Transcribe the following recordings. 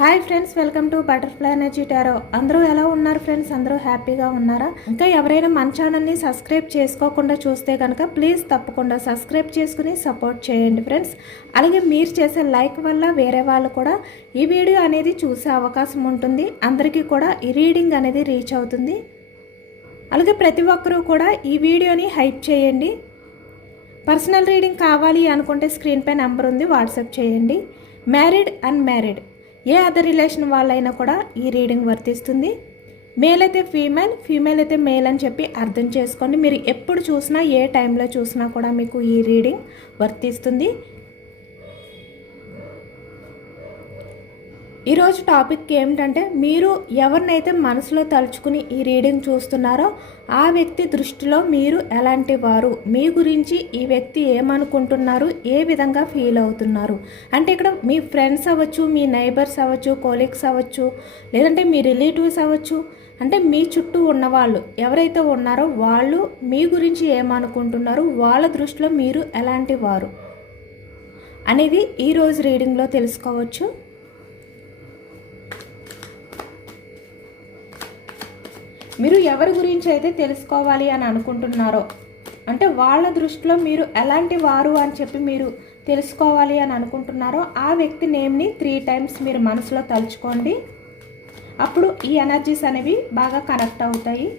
Hi friends, welcome to butterfly energy tarot. అందరూ ఎలా ఉన్నారు ఫ్రెండ్స్? అందరూ హ్యాపీగా ఉన్నారా? ఇంకా ఎవరైనా మన ఛానల్ని సబ్స్క్రైబ్ చేసుకోకుండా చూస్తే కనుక ప్లీజ్ తప్పకుండా సబ్స్క్రైబ్ చేసుకుని సపోర్ట్ చేయండి ఫ్రెండ్స్. అలాగే మీరు చేసే లైక్ వల్ల వేరే వాళ్ళు కూడా ఈ వీడియో అనేది చూసే అవకాశం ఉంటుంది. అందరికీ కూడా ఈ రీడింగ్ అనేది రీచ్ అవుతుంది. అలాగే ప్రతి ఒక్కరూ కూడా ఈ వీడియోని హైప్ చేయండి. పర్సనల్ రీడింగ్ కావాలి అనుకుంటే స్క్రీన్ పై నెంబర్ ఉంది, వాట్సాప్ చేయండి. మ్యారీడ్, అన్మ్యారీడ్ ఏ అదర్ రిలేషన్ వాళ్ళైనా కూడా ఈ రీడింగ్ వర్తిస్తుంది. మేల్ అయితే ఫీమేల్, ఫీమేల్ అయితే మేల్ అని చెప్పి అర్థం చేసుకోండి. మీరు ఎప్పుడు చూసినా ఏ టైంలో చూసినా కూడా మీకు ఈ రీడింగ్ వర్తిస్తుంది. ఈరోజు టాపిక్ ఏమిటంటే, మీరు ఎవరినైతే మనసులో తలుచుకుని ఈ రీడింగ్ చూస్తున్నారో ఆ వ్యక్తి దృష్టిలో మీరు ఎలాంటి వారు, మీ గురించి ఈ వ్యక్తి ఏమనుకుంటున్నారు, ఏ విధంగా ఫీల్ అవుతున్నారు. అంటే ఇక్కడ మీ ఫ్రెండ్స్ అవ్వచ్చు, మీ నైబర్స్ అవ్వచ్చు, కోలీగ్స్ అవ్వచ్చు, లేదంటే మీ రిలేటివ్స్ అవ్వచ్చు. అంటే మీ చుట్టూ ఉన్నవాళ్ళు ఎవరైతే ఉన్నారో వాళ్ళు మీ గురించి ఏమనుకుంటున్నారు, వాళ్ళ దృష్టిలో మీరు ఎలాంటి వారు అనేది ఈరోజు రీడింగ్లో తెలుసుకోవచ్చు. మీరు ఎవరి గురించి అయితే తెలుసుకోవాలి అని అనుకుంటున్నారో, అంటే వాళ్ళ దృష్టిలో మీరు ఎలాంటి వారు అని చెప్పి మీరు తెలుసుకోవాలి అని అనుకుంటున్నారో ఆ వ్యక్తి నేమ్ని 3 times మీరు మనసులో తలుచుకోండి. అప్పుడు ఈ ఎనర్జీస్ అనేవి బాగా కనెక్ట్ అవుతాయి.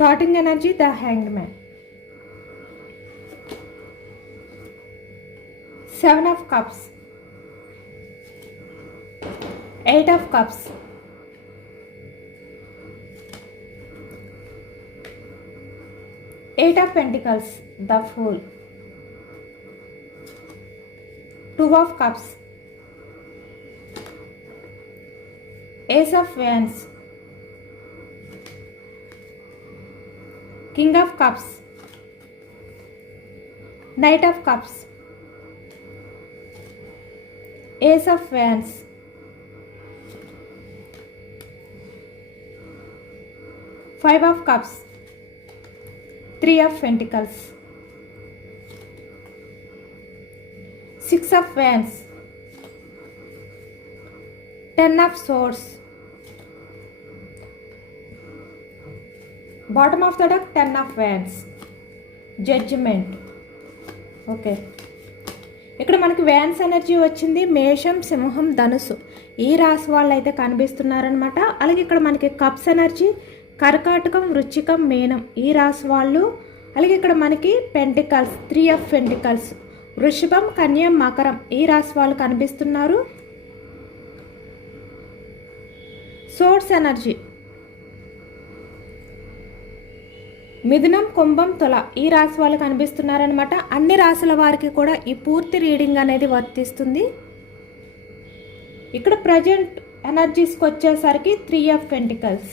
Starting energy, the Hanged Man. 7 of Cups, 8 of Cups, 8 of Pentacles, the Fool, 2 of Cups, Ace of Wands, King of Cups, Knight of Cups, Ace of Wands, Five of Cups, 3 of Pentacles, 6 of Wands, 10 of Swords, bottom of the deck, 10 of Wands, judgement. Okay, ఇక్కడ మనకి wands energy వచ్చింది. మేషం, సింహం, ధనుసు ఈ రాశి వాళ్ళు అయితే కనిపిస్తున్నారనమాట. అలాగే ఇక్కడ మనకి కప్స్ ఎనర్జీ కర్కాటకం, వృశ్చికం, మీనం ఈ రాశి వాళ్ళు. అలాగే ఇక్కడ మనకి పెంటికల్స్, 3 of Pentacles, వృషభం, కన్య, మకరం ఈ రాశి వాళ్ళు కనిపిస్తున్నారు. సోర్స్ ఎనర్జీ మిథునం, కుంభం, తుల ఈ రాశి వాళ్ళు కనిపిస్తున్నారనమాట. అన్ని రాశుల వారికి కూడా ఈ పూర్తి రీడింగ్ అనేది వర్తిస్తుంది. ఇక్కడ ప్రజెంట్ ఎనర్జీస్కి వచ్చేసరికి 3 of Pentacles,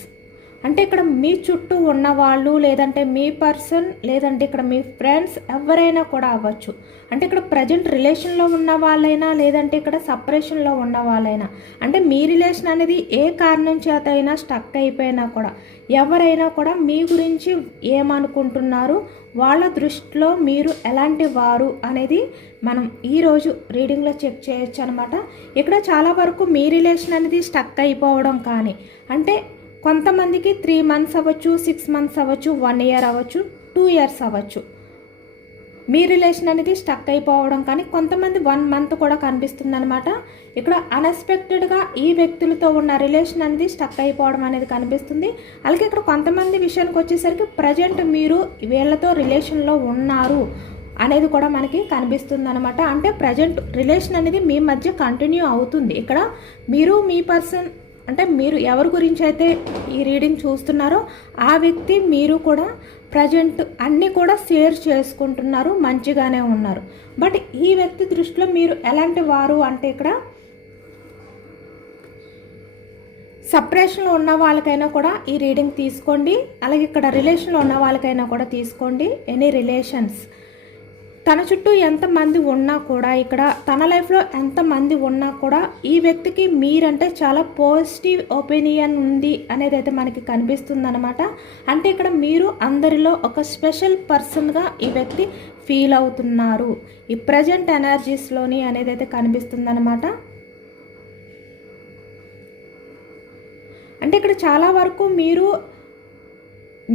అంటే ఇక్కడ మీ చుట్టూ ఉన్నవాళ్ళు, లేదంటే మీ పర్సన్, లేదంటే ఇక్కడ మీ ఫ్రెండ్స్ ఎవరైనా కూడా అవ్వచ్చు. అంటే ఇక్కడ ప్రజెంట్ రిలేషన్లో ఉన్న వాళ్ళైనా, లేదంటే ఇక్కడ సపరేషన్లో ఉన్న వాళ్ళైనా, అంటే మీ రిలేషన్ అనేది ఏ కారణం చేత అయినా స్టక్ అయిపోయినా కూడా ఎవరైనా కూడా మీ గురించి ఏమనుకుంటున్నారు, వాళ్ళ దృష్టిలో మీరు ఎలాంటి వారు అనేది మనం ఈరోజు రీడింగ్లో చెక్ చేయొచ్చు అనమాట. ఇక్కడ చాలా వరకు మీ రిలేషన్ అనేది స్టక్ అయిపోవడం కానీ, అంటే కొంతమందికి 3 months అవ్వచ్చు, 6 months అవ్వచ్చు, 1 year అవ్వచ్చు, 2 years అవ్వచ్చు. మీ రిలేషన్ అనేది స్టక్ అయిపోవడం కానీ, కొంతమంది 1 month కూడా కనిపిస్తుంది అనమాట. ఇక్కడ అన్ఎక్స్పెక్టెడ్గా ఈ వ్యక్తులతో ఉన్న రిలేషన్ అనేది స్టక్ అయిపోవడం అనేది కనిపిస్తుంది. అలాగే ఇక్కడ కొంతమంది విషయానికి వచ్చేసరికి ప్రజెంట్ మీరు వీళ్ళతో రిలేషన్లో ఉన్నారు అనేది కూడా మనకి కనిపిస్తుంది అనమాట. అంటే ప్రజెంట్ రిలేషన్ అనేది మీ మధ్య కంటిన్యూ అవుతుంది. ఇక్కడ మీరు మీ పర్సన్, అంటే మీరు ఎవరి గురించి అయితే ఈ రీడింగ్ చూస్తున్నారో ఆ వ్యక్తి మీరు కూడా ప్రజెంట్ అన్నీ కూడా షేర్ చేసుకుంటున్నారు, మంచిగానే ఉన్నారు. బట్ ఈ వ్యక్తి దృష్టిలో మీరు ఎలాంటి వారు అంటే ఇక్కడ సపరేషన్లో ఉన్న వాళ్ళకైనా కూడా ఈ రీడింగ్ తీసుకోండి. అలాగే ఇక్కడ రిలేషన్లో ఉన్న వాళ్ళకైనా కూడా తీసుకోండి. ఎనీ రిలేషన్స్, తన చుట్టూ ఎంతమంది ఉన్నా కూడా, ఇక్కడ తన లైఫ్లో ఎంతమంది ఉన్నా కూడా ఈ వ్యక్తికి మీరంటే చాలా పాజిటివ్ ఒపీనియన్ ఉంది అనేది అయితే మనకి కనిపిస్తుంది అనమాట. అంటే ఇక్కడ మీరు అందరిలో ఒక స్పెషల్ పర్సన్గా ఈ వ్యక్తి ఫీల్ అవుతున్నారు ఈ ప్రజెంట్ ఎనర్జీస్లోని అనేది అయితే కనిపిస్తుంది అనమాట. అంటే ఇక్కడ చాలా వరకు మీరు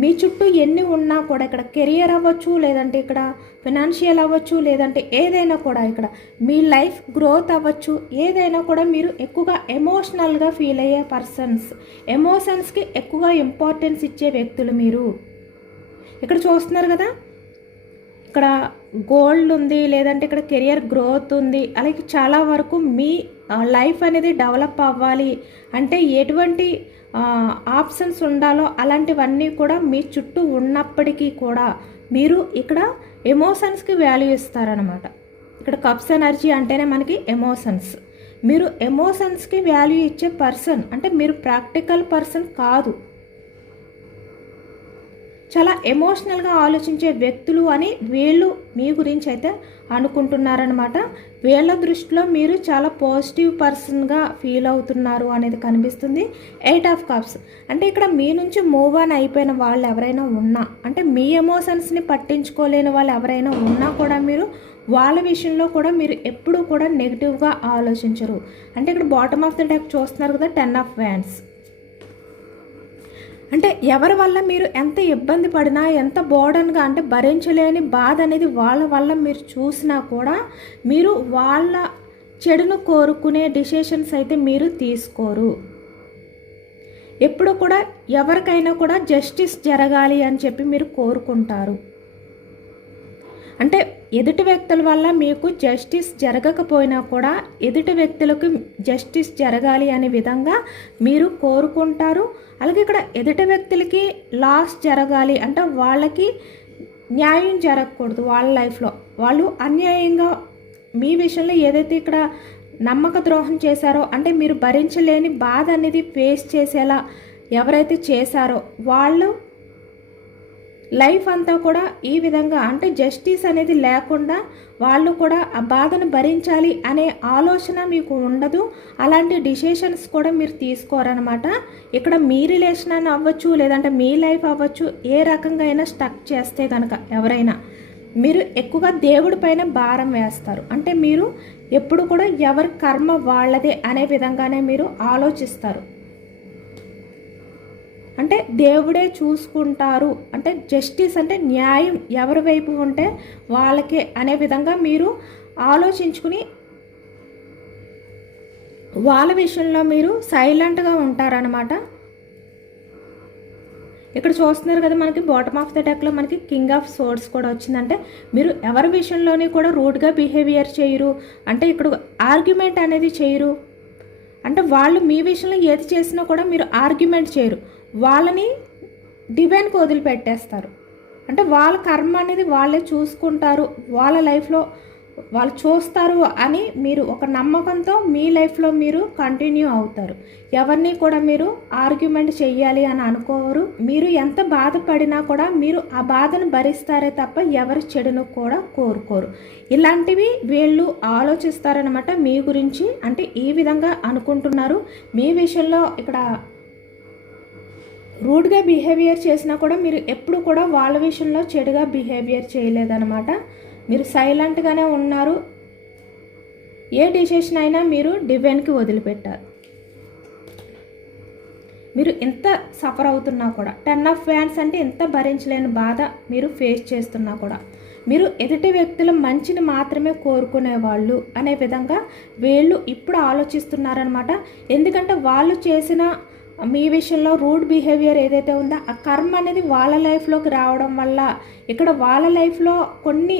మీ చుట్టూ ఎన్ని ఉన్నా కూడా, ఇక్కడ కెరియర్ అవ్వచ్చు, లేదంటే ఇక్కడ ఫినాన్షియల్ అవ్వచ్చు, లేదంటే ఏదైనా కూడా ఇక్కడ మీ లైఫ్ గ్రోత్ అవ్వచ్చు, ఏదైనా కూడా మీరు ఎక్కువగా ఎమోషనల్గా ఫీల్ అయ్యే పర్సన్స్, ఎమోషన్స్కి ఎక్కువగా ఇంపార్టెన్స్ ఇచ్చే వ్యక్తులు మీరు. ఇక్కడ చూస్తున్నారు కదా, ఇక్కడ గోల్డ్ ఉంది, లేదంటే ఇక్కడ కెరియర్ గ్రోత్ ఉంది. అలాగే చాలా వరకు మీ లైఫ్ అనేది డెవలప్ అవ్వాలి అంటే ఎటువంటి ఆప్షన్స్ ఉండాలో అలాంటివన్నీ కూడా మీ చుట్టూ ఉన్నప్పటికీ కూడా మీరు ఇక్కడ ఎమోషన్స్కి వాల్యూ ఇస్తారనమాట. ఇక్కడ కప్స్ ఎనర్జీ అంటేనే మనకి ఎమోషన్స్. మీరు ఎమోషన్స్కి వాల్యూ ఇచ్చే పర్సన్, అంటే మీరు ప్రాక్టికల్ పర్సన్ కాదు, చాలా ఎమోషనల్గా ఆలోచించే వ్యక్తులు అని వీళ్ళు మీ గురించి అయితే అనుకుంటున్నారనమాట. వీళ్ళ దృష్టిలో మీరు చాలా పాజిటివ్ పర్సన్గా ఫీల్ అవుతున్నారు అనేది కనిపిస్తుంది. 8 ఆఫ్ కప్స్ అంటే ఇక్కడ మీ నుంచి మూవ్ ఆన్ అయిపోయిన వాళ్ళు ఎవరైనా ఉన్నా, అంటే మీ ఎమోషన్స్ని పట్టించుకోలేని వాళ్ళు ఎవరైనా ఉన్నా కూడా మీరు వాళ్ళ విషయంలో కూడా మీరు ఎప్పుడూ కూడా నెగిటివ్గా ఆలోచించరు. అంటే ఇక్కడ బాటమ్ ఆఫ్ ద డెక్ చూస్తున్నారు కదా, 10 ఆఫ్ వ్యాండ్స్. అంటే ఎవరి వల్ల మీరు ఎంత ఇబ్బంది పడినా, ఎంత బోర్డన్గా అంటే భరించలేని బాధ అనేది వాళ్ళ వల్ల మీరు చూసినా కూడా మీరు వాళ్ళ చెడును కోరుకునే డిసిషన్స్ అయితే మీరు తీసుకోరు. ఎప్పుడు కూడా ఎవరికైనా కూడా జస్టిస్ జరగాలి అని చెప్పి మీరు కోరుకుంటారు. అంటే ఎదుటి వ్యక్తుల వల్ల మీకు జస్టిస్ జరగకపోయినా కూడా ఎదుటి వ్యక్తులకు జస్టిస్ జరగాలి అనే విధంగా మీరు కోరుకుంటారు. అలాగే ఇక్కడ ఎదుటి వ్యక్తులకి లాస్ జరగాలి అంటే వాళ్ళకి న్యాయం జరగకూడదు. వాళ్ళ లైఫ్లో వాళ్ళు అన్యాయంగా మీ విషయంలో ఏదైతే ఇక్కడ నమ్మక ద్రోహం చేశారో, అంటే మీరు భరించలేని బాధ అనేది ఫేస్ చేసేలా ఎవరైతే చేశారో వాళ్ళు లైఫ్ అంతా కూడా ఈ విధంగా అంటే జస్టిస్ అనేది లేకుండా వాళ్ళు కూడా ఆ బాధను భరించాలి అనే ఆలోచన మీకు ఉండదు. అలాంటి డిసిషన్స్ కూడా మీరు తీసుకోరనమాట. ఇక్కడ మీ రిలేషన్ అని అవ్వచ్చు, లేదంటే మీ లైఫ్ అవ్వచ్చు, ఏ రకంగా అయినా స్టక్ చేస్తే కనుక ఎవరైనా మీరు ఎక్కువగా దేవుడి పైన భారం వేస్తారు. అంటే మీరు ఎప్పుడు కూడా ఎవరి కర్మ వాళ్ళదే అనే విధంగానే మీరు ఆలోచిస్తారు. అంటే దేవుడే చూసుకుంటారు, అంటే జస్టిస్ అంటే న్యాయం ఎవరి వైపు ఉంటే వాళ్ళకే అనే విధంగా మీరు ఆలోచించుకుని వాళ్ళ విషయంలో మీరు సైలెంట్గా ఉంటారనమాట. ఇక్కడ చూస్తున్నారు కదా, మనకి బాటమ్ ఆఫ్ ద డెక్లో మనకి కింగ్ ఆఫ్ సోర్డ్స్ కూడా వచ్చిందంటే మీరు ఎవరి విషయంలోని కూడా రూడ్గా బిహేవియర్ చేయరు. అంటే ఇక్కడ ఆర్గ్యుమెంట్ అనేది చేయరు. అంటే వాళ్ళు మీ విషయంలో ఏది చేసినా కూడా మీరు ఆర్గ్యుమెంట్ చేయరు, వాళ్ళని డివైన్కి వదిలిపెట్టేస్తారు. అంటే వాళ్ళ కర్మ అనేది వాళ్ళే చూసుకుంటారు, వాళ్ళ లైఫ్లో వాళ్ళు చూస్తారు అని మీరు ఒక నమ్మకంతో మీ లైఫ్లో మీరు కంటిన్యూ అవుతారు. ఎవరిని కూడా మీరు ఆర్గ్యుమెంట్ చెయ్యాలి అని అనుకోరు. మీరు ఎంత బాధపడినా కూడా మీరు ఆ బాధను భరిస్తారే తప్ప ఎవరి చెడును కూడా కోరుకోరు. ఇలాంటివి వీళ్ళు ఆలోచిస్తారనమాట మీ గురించి. అంటే ఈ విధంగా అనుకుంటున్నారు. మీ విషయంలో ఇక్కడ రూడ్గా బిహేవియర్ చేసినా కూడా మీరు ఎప్పుడు కూడా వాళ్ళ విషయంలో చెడుగా బిహేవియర్ చేయలేదన్నమాట. మీరు సైలెంట్గానే ఉన్నారు. ఏ డిసిషన్ అయినా మీరు డివైన్కి వదిలిపెట్టారు. మీరు ఎంత సఫర్ అవుతున్నా కూడా 10 ఆఫ్ వ్యాండ్స్ అంటే ఎంత భరించలేని బాధ మీరు ఫేస్ చేస్తున్నా కూడా మీరు ఎదుటి వ్యక్తుల మంచిని మాత్రమే కోరుకునేవాళ్ళు అనే విధంగా వీళ్ళు ఇప్పుడు ఆలోచిస్తున్నారనమాట. ఎందుకంటే వాళ్ళు చేసిన మీ విషయంలో రూడ్ బిహేవియర్ ఏదైతే ఉందో ఆ కర్మ అనేది వాళ్ళ లైఫ్లోకి రావడం వల్ల ఇక్కడ వాళ్ళ లైఫ్లో కొన్ని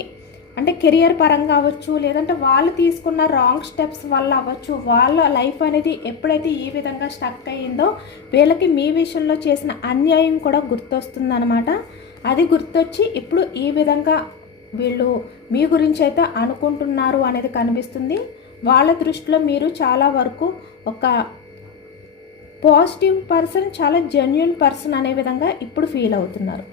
అంటే కెరియర్ పరంగా అవ్వచ్చు, లేదంటే వాళ్ళు తీసుకున్న రాంగ్ స్టెప్స్ వల్ల అవ్వచ్చు, వాళ్ళ లైఫ్ అనేది ఎప్పుడైతే ఈ విధంగా స్టక్ అయ్యిందో వీళ్ళకి మీ విషయంలో చేసిన అన్యాయం కూడా గుర్తొస్తుందన్నమాట. అది గుర్తొచ్చి ఇప్పుడు ఈ విధంగా వీళ్ళు మీ గురించి అయితే అనుకుంటున్నారు అనేది కనిపిస్తుంది. వాళ్ళ దృష్టిలో మీరు చాలా వరకు ఒక పాజిటివ్ పర్సన్, చాలా జెన్యున్ పర్సన్ అనే విధంగా ఇప్పుడు ఫీల్ అవుతున్నారు.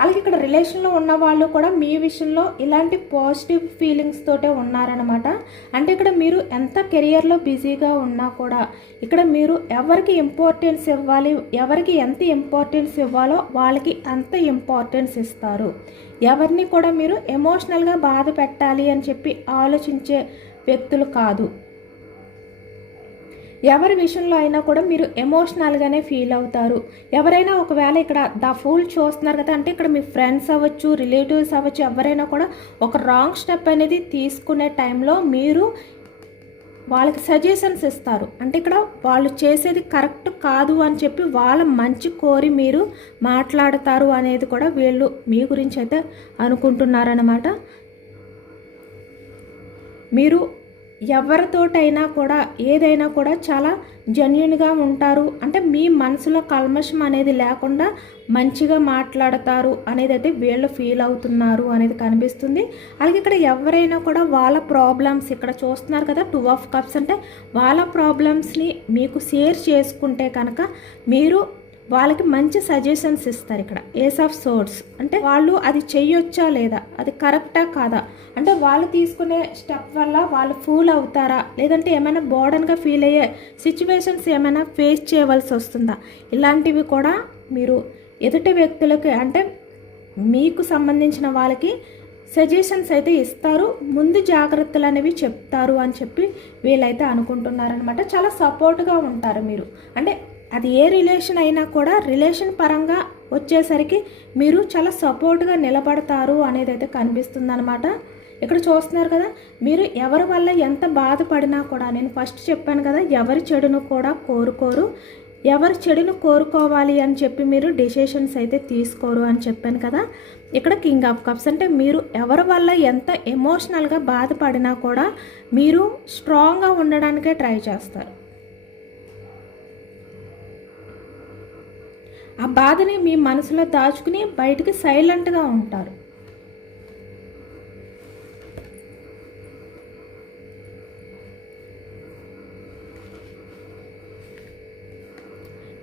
అలాగే ఇక్కడ రిలేషన్లో ఉన్న వాళ్ళు కూడా మీ విషయంలో ఇలాంటి పాజిటివ్ ఫీలింగ్స్ తోటే ఉన్నారనమాట. అంటే ఇక్కడ మీరు ఎంత కెరియర్లో బిజీగా ఉన్నా కూడా ఇక్కడ మీరు ఎవరికి ఇంపార్టెన్స్ ఇవ్వాలి, ఎవరికి ఎంత ఇంపార్టెన్స్ ఇవ్వాలో వాళ్ళకి అంత ఇంపార్టెన్స్ ఇస్తారు. ఎవరిని కూడా మీరు ఎమోషనల్గా బాధ పెట్టాలి అని చెప్పి ఆలోచించే వ్యక్తులు కాదు. ఎవరి విషయంలో అయినా కూడా మీరు ఎమోషనల్గానే ఫీల్ అవుతారు. ఎవరైనా ఒకవేళ ఇక్కడ ద ఫూల్ చూస్తున్నారు కదా, అంటే ఇక్కడ మీ ఫ్రెండ్స్ అవ్వచ్చు, రిలేటివ్స్ అవ్వచ్చు, ఎవరైనా కూడా ఒక రాంగ్ స్టెప్ అనేది తీసుకునే టైంలో మీరు వాళ్ళకి సజెషన్స్ ఇస్తారు. అంటే ఇక్కడ వాళ్ళు చేసేది కరెక్ట్ కాదు అని చెప్పి వాళ్ళ మంచి కోరి మీరు మాట్లాడతారు అనేది కూడా వీళ్ళు మీ గురించి అయితే అనుకుంటున్నారన్నమాట. మీరు ఎవరితోటైనా కూడా ఏదైనా కూడా చాలా జెన్యున్గా ఉంటారు. అంటే మీ మనసులో కల్మషం అనేది లేకుండా మంచిగా మాట్లాడతారు అనేది అయితే వీళ్ళు ఫీల్ అవుతున్నారు అనేది కనిపిస్తుంది. అలాగే ఇక్కడ ఎవరైనా కూడా వాళ్ళ ప్రాబ్లమ్స్ ఇక్కడ చూస్తున్నారు కదా, 2 ఆఫ్ కప్స్ అంటే వాళ్ళ ప్రాబ్లమ్స్ని మీకు షేర్ చేసుకుంటే కనుక మీరు వాళ్ళకి మంచి సజెషన్స్ ఇస్తారు. ఇక్కడ ఏస్ ఆఫ్ సోర్డ్స్ అంటే వాళ్ళు అది చెయ్యొచ్చా లేదా, అది కరెక్టా కాదా, అంటే వాళ్ళు తీసుకునే స్టెప్ వల్ల వాళ్ళు ఫూల్ అవుతారా, లేదంటే ఏమైనా బోర్డన్గా ఫీల్ అయ్యే సిచ్యువేషన్స్ ఏమైనా ఫేస్ చేయవలసి వస్తుందా, ఇలాంటివి కూడా మీరు ఎదుటి వ్యక్తులకి అంటే మీకు సంబంధించిన వాళ్ళకి సజెషన్స్ అయితే ఇస్తారు. ముందు జాగ్రత్తలు అనేవి చెప్తారు అని చెప్పి వీళ్ళైతే అనుకుంటున్నారనమాట. చాలా సపోర్ట్గా ఉంటారు మీరు. అంటే అది ఏ రిలేషన్ అయినా కూడా రిలేషన్ పరంగా వచ్చేసరికి మీరు చాలా సపోర్ట్గా నిలబడతారు అనేది అయితే కనిపిస్తుంది అనమాట. ఇక్కడ చూస్తున్నారు కదా, మీరు ఎవరి వల్ల ఎంత బాధపడినా కూడా, నేను ఫస్ట్ చెప్పాను కదా, ఎవరి చెడును కూడా కోరుకోరు, ఎవరి చెడును కోరుకోవాలి అని చెప్పి మీరు డెసిషన్స్ అయితే తీసుకోరు అని చెప్పాను కదా. ఇక్కడ కింగ్ ఆఫ్ కప్స్ అంటే మీరు ఎవరి వల్ల ఎంత ఎమోషనల్గా బాధపడినా కూడా మీరు స్ట్రాంగ్గా ఉండడానికే ట్రై చేస్తారు. ఆ బాధని మీ మనసులో దాచుకుని బయటికి సైలెంట్గా ఉంటారు.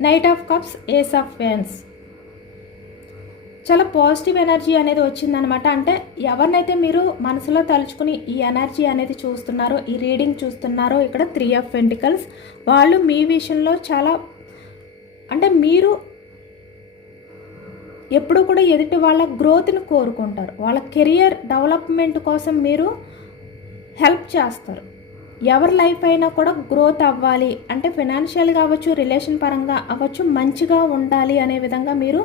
Knight of cups, ace of wands. చాలా పాజిటివ్ ఎనర్జీ అనేది వచ్చిందనమాట. అంటే ఎవరినైతే మీరు మనసులో తలుచుకుని ఈ ఎనర్జీ అనేది చూస్తున్నారో, ఈ రీడింగ్ చూస్తున్నారో, ఇక్కడ 3 ఆఫ్ పెంటికల్స్, వాళ్ళు మీ విషయంలో చాలా అంటే మీరు ఎప్పుడు కూడా ఎదుటి వాళ్ళ గ్రోత్ని కోరుకుంటారు. వాళ్ళ కెరియర్ డెవలప్మెంట్ కోసం మీరు హెల్ప్ చేస్తారు. ఎవరి లైఫ్ అయినా కూడా గ్రోత్ అవ్వాలి అంటే ఫైనాన్షియల్గా అవ్వచ్చు, రిలేషన్ పరంగా అవ్వచ్చు, మంచిగా ఉండాలి అనే విధంగా మీరు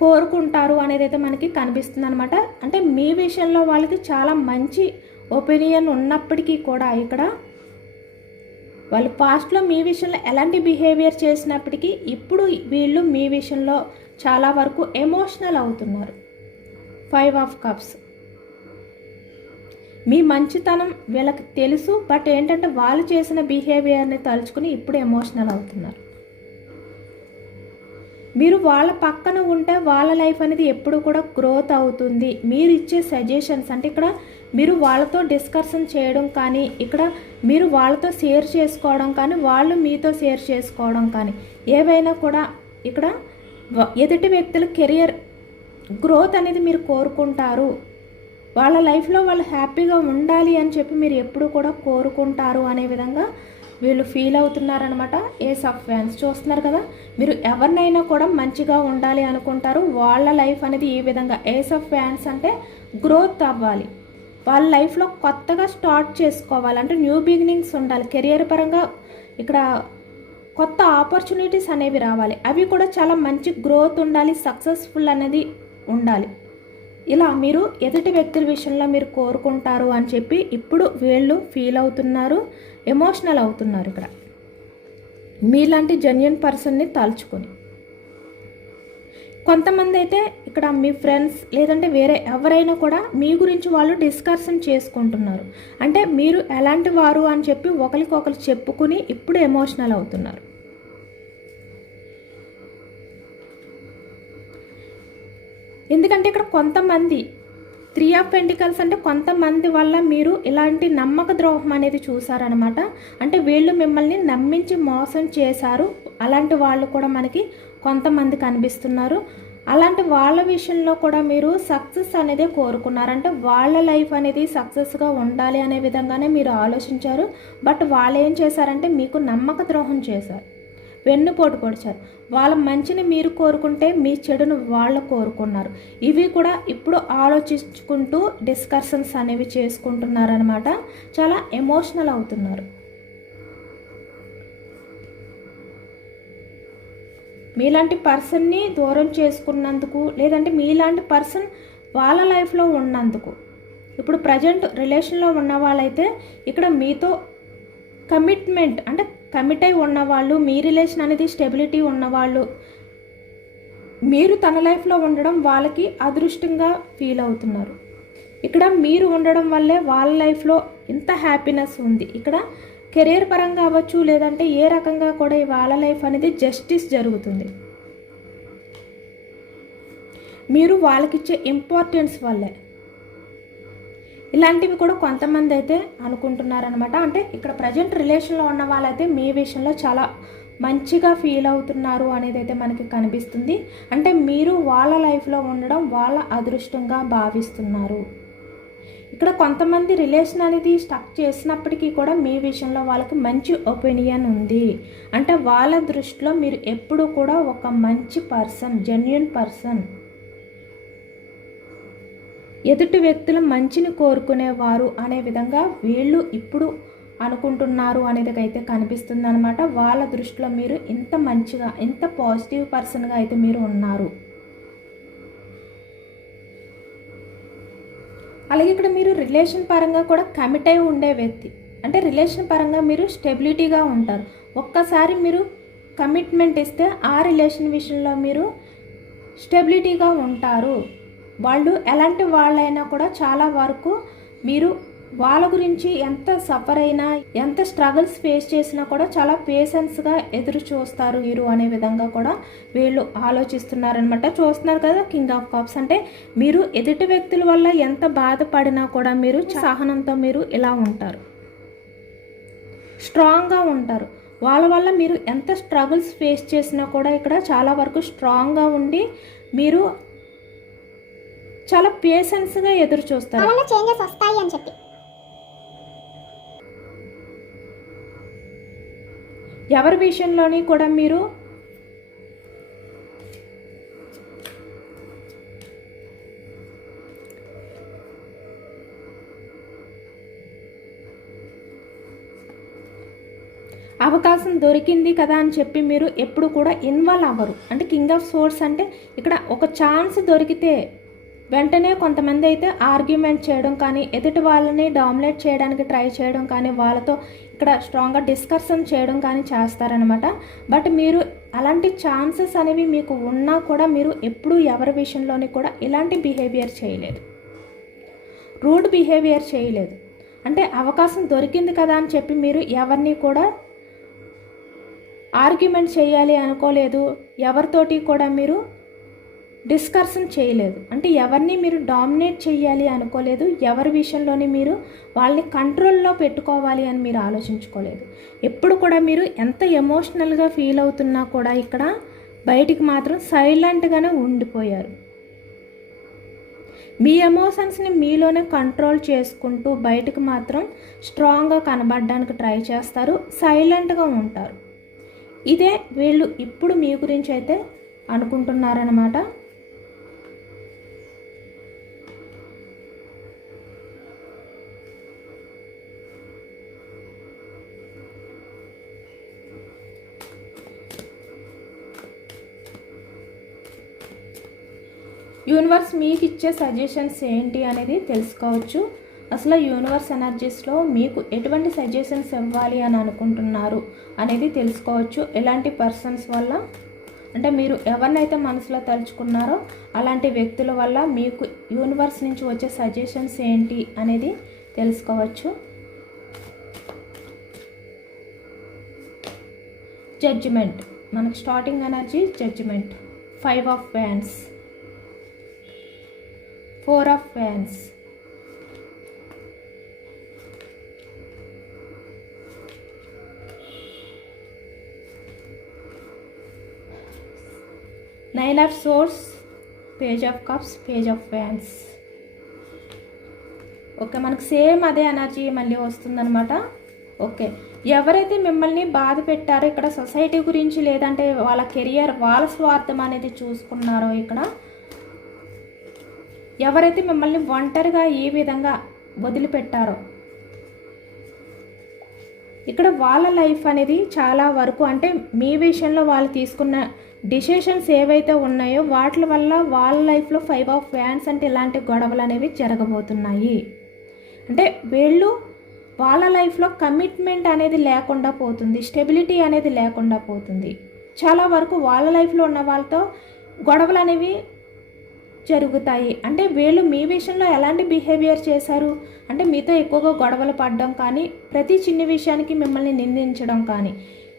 కోరుకుంటారు అనేది అయితే మనకి కనిపిస్తుంది అనమాట. అంటే మీ విషయంలో వాళ్ళకి చాలా మంచి ఒపీనియన్ ఉన్నప్పటికీ కూడా ఇక్కడ వాళ్ళు పాస్ట్లో మీ విషయంలో ఎలాంటి బిహేవియర్ చేసినప్పటికీ ఇప్పుడు వీళ్ళు మీ విషయంలో చాలా వరకు ఎమోషనల్ అవుతున్నారు. 5 ఆఫ్ కప్స్, మీ మంచితనం వీళ్ళకి తెలుసు, బట్ ఏంటంటే వాళ్ళు చేసిన బిహేవియర్ని తలుచుకుని ఇప్పుడు ఎమోషనల్ అవుతున్నారు. మీరు వాళ్ళ పక్కన ఉంటే వాళ్ళ లైఫ్ అనేది ఎప్పుడు కూడా గ్రోత్ అవుతుంది. మీరు ఇచ్చే సజెషన్స్ అంటే ఇక్కడ మీరు వాళ్ళతో డిస్కషన్ చేయడం కానీ, ఇక్కడ మీరు వాళ్ళతో షేర్ చేసుకోవడం కానీ, వాళ్ళు మీతో షేర్ చేసుకోవడం కానీ, ఏవైనా కూడా ఇక్కడ ఎదుటి వ్యక్తుల కెరియర్ గ్రోత్ అనేది మీరు కోరుకుంటారు. వాళ్ళ లైఫ్లో వాళ్ళు హ్యాపీగా ఉండాలి అని చెప్పి మీరు ఎప్పుడు కూడా కోరుకుంటారు అనే విధంగా వీళ్ళు ఫీల్ అవుతున్నారనమాట. ఏస్ ఆఫ్ వ్యాన్స్ చూస్తున్నారు కదా, మీరు ఎవరినైనా కూడా మంచిగా ఉండాలి అనుకుంటారు. వాళ్ళ లైఫ్ అనేది ఈ విధంగా ఏస్ ఆఫ్ వ్యాన్స్ అంటే గ్రోత్ అవ్వాలి, వాళ్ళ లైఫ్లో కొత్తగా స్టార్ట్ చేసుకోవాలి, అంటే న్యూ బిగినింగ్స్ ఉండాలి, కెరియర్ పరంగా ఇక్కడ కొత్త ఆపర్చునిటీస్ అనేవి రావాలి, అవి కూడా చాలా మంచి గ్రోత్ ఉండాలి, సక్సెస్ఫుల్ అనేది ఉండాలి. ఇలా మీరు ఎదుటి వ్యక్తుల విషయంలో మీరు కోరుకుంటారు అని చెప్పి ఇప్పుడు వీళ్ళు ఫీల్ అవుతున్నారు, ఎమోషనల్ అవుతున్నారు. ఇక్కడ మీలాంటి జెన్యున్ పర్సన్ని తలుచుకొని కొంతమంది అయితే ఇక్కడ మీ ఫ్రెండ్స్ లేదంటే వేరే ఎవరైనా కూడా మీ గురించి వాళ్ళు డిస్కషన్ చేసుకుంటున్నారు. అంటే మీరు ఎలాంటి వారు అని చెప్పి ఒకరికొకరు చెప్పుకుని ఇప్పుడు ఎమోషనల్ అవుతున్నారు. ఎందుకంటే ఇక్కడ కొంతమంది త్రీ ఆఫ్ పెంటికల్స్ అంటే కొంతమంది వల్ల మీరు ఇలాంటి నమ్మక ద్రోహం అనేది చూసారనమాట. అంటే వీళ్ళు మిమ్మల్ని నమ్మించి మోసం చేశారు. అలాంటి వాళ్ళు కూడా మనకి కొంతమంది కనిపిస్తున్నారు. అలాంటి వాళ్ళ విషయంలో కూడా మీరు సక్సెస్ అనేది కోరుకున్నారు. అంటే వాళ్ళ లైఫ్ అనేది సక్సెస్గా ఉండాలి అనే విధంగానే మీరు ఆలోచించారు. బట్ వాళ్ళు ఏం చేశారంటే మీకు నమ్మక ద్రోహం చేశారు, వెన్నుపోటు పొడిచారు. వాళ్ళ మంచిని మీరు కోరుకుంటే మీ చెడును వాళ్ళు కోరుకున్నారు. ఇవి కూడా ఇప్పుడు ఆలోచించుకుంటూ డిస్కషన్స్ అనేవి చేసుకుంటున్నారనమాట. చాలా ఎమోషనల్ అవుతున్నారు. మీలాంటి పర్సన్ని దూరం చేసుకున్నందుకు, లేదంటే మీలాంటి పర్సన్ వాళ్ళ లైఫ్లో ఉన్నందుకు. ఇప్పుడు ప్రజెంట్ రిలేషన్లో ఉన్న వాళ్ళైతే ఇక్కడ మీతో కమిట్మెంట్ అంటే కమిట్ అయి ఉన్నవాళ్ళు, మీ రిలేషన్ అనేది స్టెబిలిటీ ఉన్నవాళ్ళు, మీరు తన లైఫ్లో ఉండడం వాళ్ళకి అదృష్టంగా ఫీల్ అవుతున్నారు. ఇక్కడ మీరు ఉండడం వల్లే వాళ్ళ లైఫ్లో ఇంత హ్యాపీనెస్ ఉంది. ఇక్కడ కెరీర్ పరంగా అవ్వచ్చు, లేదంటే ఏ రకంగా కూడా వాళ్ళ లైఫ్ అనేది జస్టిస్ జరుగుతుంది. మీరు వాళ్ళకిచ్చే ఇంపార్టెన్స్ వల్లే. ఇలాంటివి కూడా కొంతమంది అయితే అనుకుంటున్నారనమాట. అంటే ఇక్కడ ప్రజెంట్ రిలేషన్లో ఉన్న వాళ్ళైతే మీ విషయంలో చాలా మంచిగా ఫీల్ అవుతున్నారు అనేది అయితే మనకి కనిపిస్తుంది. అంటే మీరు వాళ్ళ లైఫ్లో ఉండడం వాళ్ళ అదృష్టంగా భావిస్తున్నారు. ఇక్కడ కొంతమంది రిలేషన్ అనేది స్టక్ చేసినప్పటికీ కూడా మీ విషయంలో వాళ్ళకి మంచి ఒపీనియన్ ఉంది. అంటే వాళ్ళ దృష్టిలో మీరు ఎప్పుడు కూడా ఒక మంచి పర్సన్, జెన్యూన్ పర్సన్, ఎదుటి వ్యక్తుల మంచిని కోరుకునేవారు అనే విధంగా వీళ్ళు ఇప్పుడు అనుకుంటున్నారు అనేది అయితే కనిపిస్తుంది అనమాట. వాళ్ళ దృష్టిలో మీరు ఇంత మంచిగా, ఇంత పాజిటివ్ పర్సన్గా అయితే మీరు ఉన్నారు. అలాగే ఇక్కడ మీరు రిలేషన్ పరంగా కూడా కమిట్ అయి ఉండే వ్యక్తి. అంటే రిలేషన్ పరంగా మీరు స్టెబిలిటీగా ఉంటారు. ఒక్కసారి మీరు కమిట్మెంట్ ఇస్తే ఆ రిలేషన్ విషయంలో మీరు స్టెబిలిటీగా ఉంటారు. వాళ్ళు ఎలాంటి వాళ్ళైనా కూడా చాలా వరకు మీరు వాళ్ళ గురించి ఎంత సఫర్ అయినా, ఎంత స్ట్రగుల్స్ ఫేస్ చేసినా కూడా చాలా పేషెన్స్గా ఎదురు చూస్తారు వీరు అనే విధంగా కూడా వీళ్ళు ఆలోచిస్తున్నారనమాట. చూస్తున్నారు కదా, కింగ్ ఆఫ్ కప్స్ అంటే మీరు ఎదుటి వ్యక్తుల వల్ల ఎంత బాధపడినా కూడా మీరు సహనంతో మీరు ఇలా ఉంటారు, స్ట్రాంగ్గా ఉంటారు. వాళ్ళ వల్ల మీరు ఎంత స్ట్రగుల్స్ ఫేస్ చేసినా కూడా ఇక్కడ చాలా వరకు స్ట్రాంగ్గా ఉండి మీరు చాలా పేషెన్స్గా ఎదురు చూస్తారు. చేంజెస్ వస్తాయి అని చెప్పి ఎవరి విషయంలోని కూడా మీరు అవకాశం దొరికింది కదా అని చెప్పి మీరు ఎప్పుడు కూడా ఇన్వాల్వ్ అవ్వరు. అంటే కింగ్ ఆఫ్ సోర్స్ అంటే ఇక్కడ ఒక ఛాన్స్ దొరికితే వెంటనే కొంతమంది అయితే ఆర్గ్యుమెంట్ చేయడం కానీ, ఎదుటి వాళ్ళని డామినేట్ చేయడానికి ట్రై చేయడం కానీ, వాళ్ళతో ఇక్కడ స్ట్రాంగ్గా డిస్కషన్ చేయడం కానీ చేస్తారనమాట. బట్ మీరు అలాంటి ఛాన్సెస్ అనేవి మీకు ఉన్నా కూడా మీరు ఎప్పుడూ ఎవరి విషయంలోని కూడా ఇలాంటి బిహేవియర్ చేయలేదు, రూడ్ బిహేవియర్ చేయలేదు. అంటే అవకాశం దొరికింది కదా అని చెప్పి మీరు ఎవరిని కూడా ఆర్గ్యుమెంట్ చేయాలి అనుకోలేదు, ఎవరితోటి కూడా మీరు డిస్కషన్ చేయలేదు. అంటే ఎవరిని మీరు డామినేట్ చేయాలి అనుకోలేదు, ఎవరి విషయంలోని మీరు వాళ్ళని కంట్రోల్లో పెట్టుకోవాలి అని మీరు ఆలోచించుకోలేదు. ఎప్పుడు కూడా మీరు ఎంత ఎమోషనల్గా ఫీల్ అవుతున్నా కూడా ఇక్కడ బయటికి మాత్రం సైలెంట్గానే ఉండిపోయారు. మీ ఎమోషన్స్ని మీలోనే కంట్రోల్ చేసుకుంటూ బయటకు మాత్రం స్ట్రాంగ్గా కనబడడానికి ట్రై చేస్తారు, సైలెంట్గా ఉంటారు. ఇదే వీళ్ళు ఇప్పుడు మీ గురించి అయితే అనుకుంటున్నారన్నమాట. యూనివర్స్ మీకు ఇచ్చే సజెషన్స్ ఏంటి అనేది తెలుసుకోవచ్చు. అసలు యూనివర్స్ ఎనర్జీస్లో మీకు ఎటువంటి సజెషన్స్ ఇవ్వాలి అని అనుకుంటున్నారు అనేది తెలుసుకోవచ్చు. ఎలాంటి పర్సన్స్ వల్ల, అంటే మీరు ఎవరినైతే మనసులో తలుచుకున్నారో అలాంటి వ్యక్తుల వల్ల మీకు యూనివర్స్ నుంచి వచ్చే సజెషన్స్ ఏంటి అనేది తెలుసుకోవచ్చు. జడ్జిమెంట్, మనకు starting energy judgement, 5 of wands, 4 of wands, nine of swords, page of cups, page of wands. Okay, మనకు సేమ్ అదే ఎనర్జీ మళ్ళీ వస్తుందన్నమాట. ఓకే, ఎవరైతే మిమ్మల్ని బాధ పెట్టారో ఇక్కడ సొసైటీ గురించి లేదంటే వాళ్ళ కెరియర్, వాళ్ళ స్వార్థం అనేది చూసుకున్నారో, ఇక్కడ ఎవరైతే మిమ్మల్ని ఒంటరిగా ఈ విధంగా వదిలిపెట్టారో, ఇక్కడ వాళ్ళ లైఫ్ అనేది చాలా వరకు అంటే మీ విషయంలో వాళ్ళు తీసుకున్న డిసిషన్స్ ఏవైతే ఉన్నాయో వాటి వల్ల వాళ్ళ లైఫ్లో 5 ఆఫ్ వ్యాండ్స్ అంటే ఇలాంటి గొడవలు అనేవి జరగబోతున్నాయి. అంటే వీళ్ళు వాళ్ళ లైఫ్లో కమిట్మెంట్ అనేది లేకుండా పోతుంది, స్టెబిలిటీ అనేది లేకుండా పోతుంది. చాలా వరకు వాళ్ళ లైఫ్లో ఉన్న వాళ్ళతో గొడవలు అనేవి జరుగుతాయి. అంటే వీళ్ళు మీ విషయంలో ఎలాంటి బిహేవియర్ చేశారు అంటే మీతో ఎక్కువగా గొడవలు పడడం కానీ, ప్రతి చిన్న విషయానికి మిమ్మల్ని నిందించడం కానీ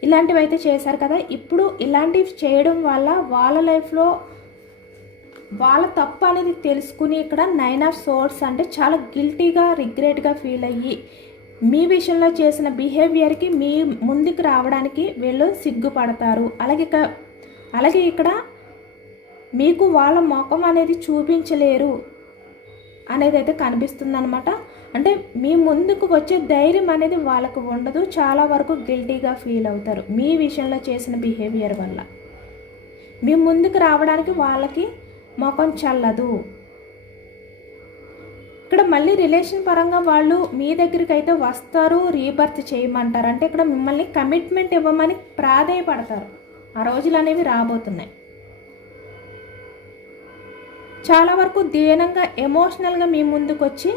ఇలాంటివి అయితే చేశారు కదా. ఇప్పుడు ఇలాంటివి చేయడం వల్ల వాళ్ళ లైఫ్లో వాళ్ళ తప్పు అనేది తెలుసుకుని ఇక్కడ 9 ఆఫ్ సోర్స్ అంటే చాలా గిల్టీగా, రిగ్రెట్గా ఫీల్ అయ్యి మీ విషయంలో చేసిన బిహేవియర్కి మీ ముందుకు రావడానికి వీళ్ళు సిగ్గుపడతారు. అలాగే ఇక్కడ మీకు వాళ్ళ ముఖం అనేది చూపించలేరు అనేది అయితే కనిపిస్తుంది అనమాట. అంటే మీ ముందుకు వచ్చే ధైర్యం అనేది వాళ్ళకు ఉండదు. చాలా వరకు గిల్టీగా ఫీల్ అవుతారు మీ విషయంలో చేసిన బిహేవియర్ వల్ల. మీ ముందుకు రావడానికి వాళ్ళకి ముఖం చల్లదు. ఇక్కడ మళ్ళీ రిలేషన్ పరంగా వాళ్ళు మీ దగ్గరికి అయితే వస్తారు, రీబర్త్ చేయమంటారు. అంటే ఇక్కడ మిమ్మల్ని కమిట్మెంట్ ఇవ్వమని ప్రాధేయపడతారు. ఆ రోజులు అనేవి రాబోతున్నాయి. చాలా వరకు దీనంగా, ఎమోషనల్గా మీ ముందుకు వచ్చి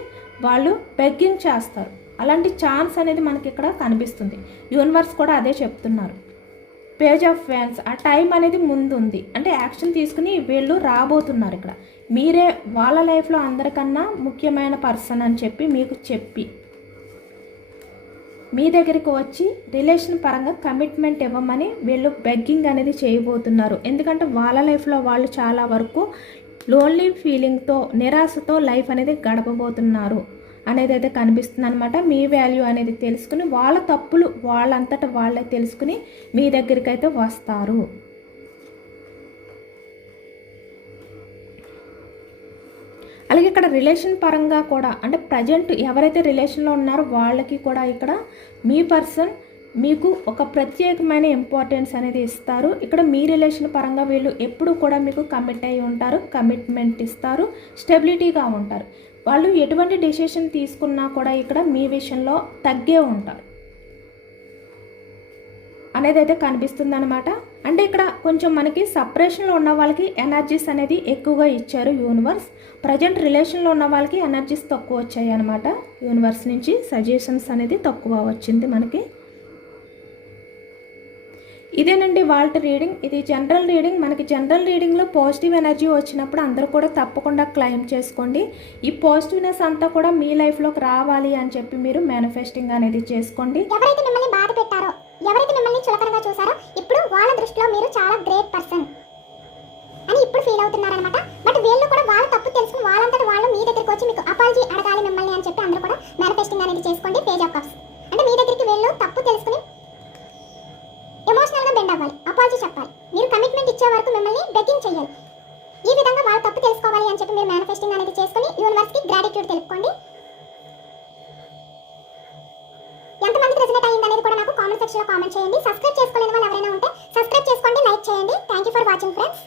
వాళ్ళు బెగ్గింగ్ చేస్తారు. అలాంటి ఛాన్స్ అనేది మనకి ఇక్కడ కనిపిస్తుంది. యూనివర్స్ కూడా అదే చెప్తున్నారు. పేజ్ ఆఫ్ వ్యాండ్స్, ఆ టైం అనేది ముందు ఉంది. అంటే యాక్షన్ తీసుకుని వీళ్ళు రాబోతున్నారు. ఇక్కడ మీరే వాళ్ళ లైఫ్లో అందరికన్నా ముఖ్యమైన పర్సన్ అని చెప్పి మీ దగ్గరికి వచ్చి రిలేషన్ పరంగా కమిట్మెంట్ ఇవ్వమని వీళ్ళు బెగ్గింగ్ అనేది చేయబోతున్నారు. ఎందుకంటే వాళ్ళ లైఫ్లో వాళ్ళు చాలా వరకు లోన్లీ ఫీలింగ్తో, నిరాశతో లైఫ్ అనేది గడపబోతున్నారు అనేది అయితే కనిపిస్తుంది అనమాట. మీ వాల్యూ అనేది తెలుసుకుని, వాళ్ళ తప్పులు వాళ్ళంతటా వాళ్ళే తెలుసుకుని మీ దగ్గరికి అయితే వస్తారు. అలాగే ఇక్కడ రిలేషన్ పరంగా కూడా అంటే ప్రజెంట్ ఎవరైతే రిలేషన్లో ఉన్నారో వాళ్ళకి కూడా ఇక్కడ మీ పర్సన్ మీకు ఒక ప్రత్యేకమైన ఇంపార్టెన్స్ అనేది ఇస్తారు. ఇక్కడ మీ రిలేషన్ పరంగా వీళ్ళు ఎప్పుడు కూడా మీకు కమిట్ అయి ఉంటారు, కమిట్మెంట్ ఇస్తారు, స్టెబిలిటీగా ఉంటారు. వాళ్ళు ఎటువంటి డెసిషన్ తీసుకున్నా కూడా ఇక్కడ మీ విషయంలో తగ్గే ఉంటారు అనేది అయితే కనిపిస్తుంది అనమాట. అంటే ఇక్కడ కొంచెం మనకి సపరేషన్లో ఉన్న వాళ్ళకి ఎనర్జీస్ అనేది ఎక్కువగా ఇచ్చారు యూనివర్స్. ప్రజెంట్ రిలేషన్లో ఉన్న వాళ్ళకి ఎనర్జీస్ తక్కువ వచ్చాయి అనమాట. యూనివర్స్ నుంచి సజెషన్స్ అనేది తక్కువ వచ్చింది మనకి. ఇదేనండి వాళ్ళ రీడింగ్. ఇది జనరల్ రీడింగ్. మనకి జనరల్ రీడింగ్లో పాజిటివ్ ఎనర్జీ వచ్చినప్పుడు అందరూ కూడా తప్పకుండా క్లెయిమ్ చేసుకోండి. ఈ పాజిటివ్నెస్ అంతా కూడా మీ లైఫ్లోకి రావాలి అని చెప్పి మీరు మేనిఫెస్టింగ్ అనేది చేసుకోండి. ఎవరైతే మిమ్మల్ని బాధ పెట్టారో, ఎవరైతే మిమ్మల్ని చులకనగా చూసారో, ఇప్పుడు వాళ్ళ దృష్టిలో మీరు చాలా గ్రేట్ పర్సన్ అని ఇప్పుడు ఫీల్ అవుతున్నారనమాట. బట్ వీళ్ళు కూడా వాళ్ళ తప్పు తెలుసుకుని వాళ్ళంతటా వాళ్ళు మీ దగ్గరికి వచ్చి మీకు అపాలజీ అడగాలి మిమ్మల్ని అని చెప్పి అందరూ కూడా మేనిఫెస్టింగ్ అనేది చేసుకోండి. పేజ్ ఆఫ్ కప్స్ అంటే మీ దగ్గరికి వీళ్ళు తప్పు తెలుసుకుని ఎమోషనల్గా బెండ్ అవ్వాలి, అపాలజీ చెప్పాలి, మీరు కమిట్మెంట్ ఇచ్చే వరకు మిమ్మల్ని బెగ్గింగ్ చేయాలి. ఈ విధంగా వాళ్ళ తప్పు తెలుసుకోవాలి అని చెప్పి మీరు మేనిఫెస్టింగ్ అనేది చేసుకుని యూనివర్స్కి గ్రాటిట్యూడ్ తెలుపుకోండి. ఎంతమందికి రెజనేట్ అయ్యింది అనేది కూడా నాకు కామెంట్ సెక్షన్లో కామెంట్ చేయండి. సబ్స్క్రైబ్ చేసుకోలేని వాళ్ళు ఎవరైనా ఉంటే సబ్స్క్రైబ్ చేసుకోండి, లైక్ చేయండి. Thank you for watching friends.